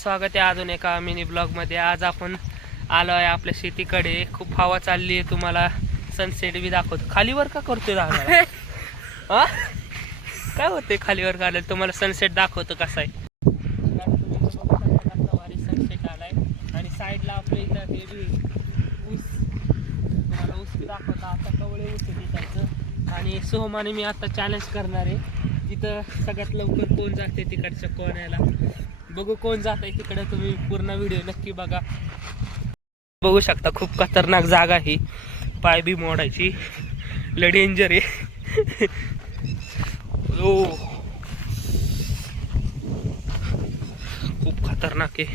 स्वागत आहे अजून एका मिनी ब्लॉगमध्ये। आज आपण आलो आहे आपल्या शेतीकडे। खूप हवा चालली आहे, तुम्हाला सनसेट बी दाखवतो। खालीवर का करतोय दादा? हा काय होते खालीवर काढलं, तुम्हाला सनसेट दाखवतो कसा आहे। सनसेट आलाय आणि साईडला आपल्या इथं हे बी ऊस, तुम्हाला ऊस बी दाखवतो। आता कवळे ऊस आहे तिकडचं आणि सोहम आणि मी आता चॅलेंज करणार आहे, तिथं सगळ्यात लवकर कोण जाते तिकडच्या कोण्याला। बघू कोण जात आहे तिकडे, तुम्ही पूर्ण व्हिडिओ नक्की बघा। बघू शकता खूप खतरनाक जागा ही, पाय बी मोडायची, लय डेंजर आहे। ओ खूप खतरनाक आहे।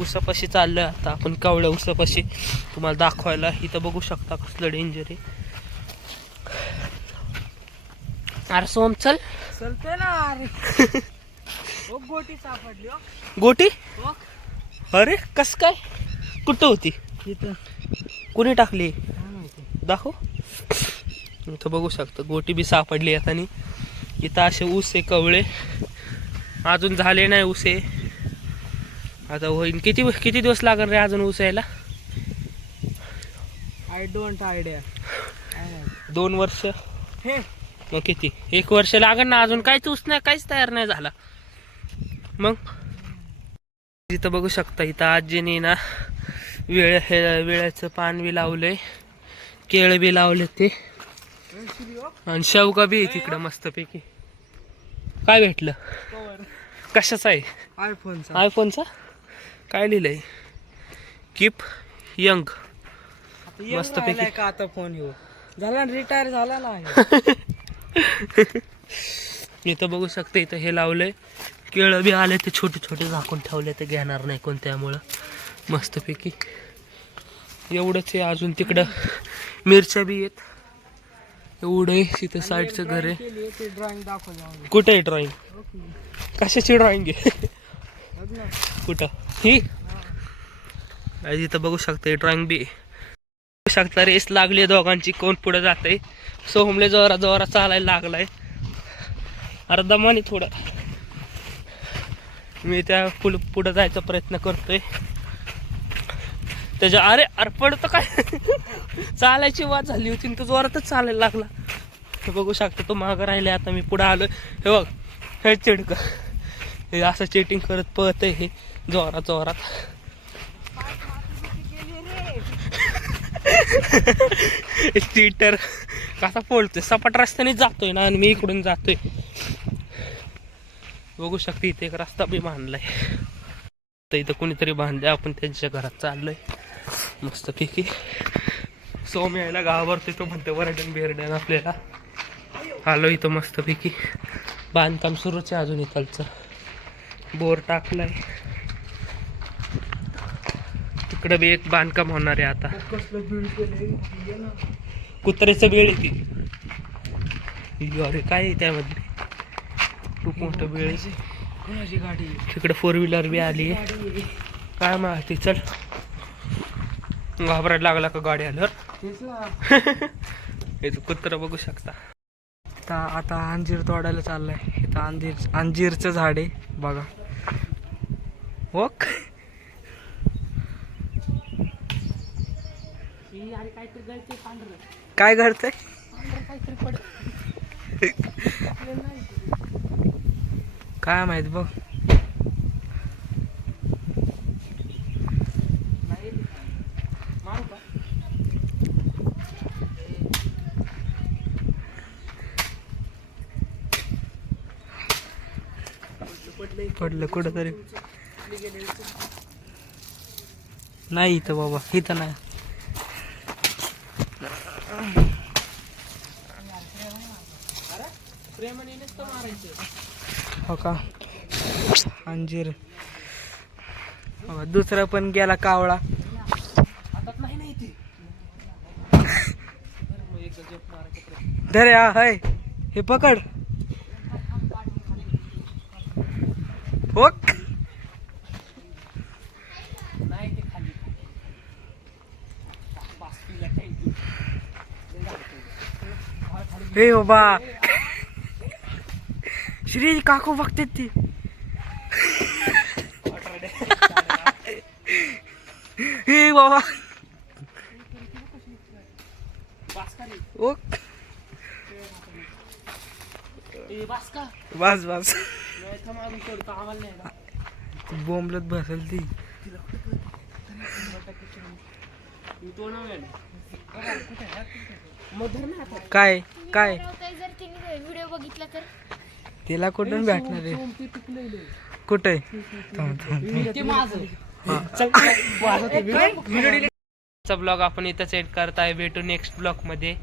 उसापाशी चाललोय आता आपण, कावळ्या उसापाशी तुम्हाला दाखवायला। इथं बघू शकता कसलं डेंजर आहे। अरे सोम चल, चलते ना अरे। गोटी सापडली हो। गोटी? अरे कस काय, कुठं होती? इथं कुणी टाकली दाखव। इथं बघू शकता गोटी बी सापडली आता। इथं असे ऊस आहे कवळे, अजून झाले नाही ऊस आहे। आता होईन किती किती दिवस लागणार रे अजून ऊस यायला? I don't idea. 2 वर्ष? हे मग किती, 1 वर्ष लागणार ना अजून। काहीच ऊस नाही, काहीच तयार नाही झाला। मग इथं बघू शकता, इथं आजीने ना वेळाचं पान बी लावलंय, केळ बी लावले ते, आणि शेवगा बी आहे तिकडं मस्तपैकी। काय भेटलं? कशाचा आहे? आयफोनचा। आयफोनचा? काय लिहिलंय? Keep young. मस्तपैकी का आता फोन येऊ झाला, रिटायर झाला ना। इथं बघू शकता, इथं हे लावलंय, केळं बी आले ते छोटे छोटे झाकून ठेवले, ते घेणार नाही कोण त्यामुळं मस्तपैकी। एवढंच आहे, अजून तिकडं मिरच्या बी आहेत। एवढं आहे तिथं साईडचं घर आहे। ड्रॉइंग दाखव। कुठे आहे ड्रॉइंग? कशाची ड्रॉइंग आहे? कुठं ही? इथं बघू शकता ड्रॉइंग बी बघू शकता। रेस लागली दोघांची, कोण पुढे जाते। सोहमले जोरा जोरा चालायला लागलाय, अर्धमानी थोडं। मी त्या पुढे जायचा प्रयत्न करतोय त्याच्या। अरे अरे पडतं काय? चालायची वाद झाली होती, तो जोरातच चालायला लागला। हे बघू शकता, तो मागं राहिले, आता मी पुढे आलोय। हे बघ, हे चिडक, हे असं चेटिंग करत पळत आहे, हे जोरात जोरात। चीटर कसा पळतोय, सपाट रस्त्याने जातोय ना, आणि मी इकडून जातोय। बघू शकते इथे एक रस्ता बी बांधलाय, तर इथं कोणीतरी बांधलाय, आपण त्यांच्या घरात चाललोय मस्तपैकी। सोम यायला घाबरतोय, तो म्हणतो वरडन बेरडन आपल्याला। आलो इथं मस्तपैकी, बांधकाम सुरूच आहे अजून। इथलचं बोर टाकलाय, तिकडं बी एक बांधकाम होणार आहे आता। कुत्र्याचं बेळ आहे ती। अरे काय आहे त्यामध्ये, खूप मोठं बेळ आहे। कोणाची गाडी? तिकडे 4 व्हीलर बी आली आहे, काय माहिती। चल, घाबरायला लागला का गाडी आल्यावर? हे कुत्र बघू शकता। आता अंजीर तोडायला चाललाय। इथं अंजीरचं झाड आहे बघा। ओक काय करतंय? काय माहित बघ। पडलं कुठं तरी, नाही इथं बाबा, इथं नाही। हो का, अंजीर। दुसरा पण गेला कावळा। धरे हाय, हे पकड। ओक हे बाबा, श्री काकू बघते ती। ए बाबा ओ बास का बस बस नाही थांब अजून सोडतो आम्हाला नाही ना. बोंबलत बसल ती काय काय जर तिने व्हिडिओ बघितला तर तिला कुठून भेटणार आहे कुठे ब्लॉग आपण इथंच एड करताय. भेटू नेक्स्ट ब्लॉग मध्ये.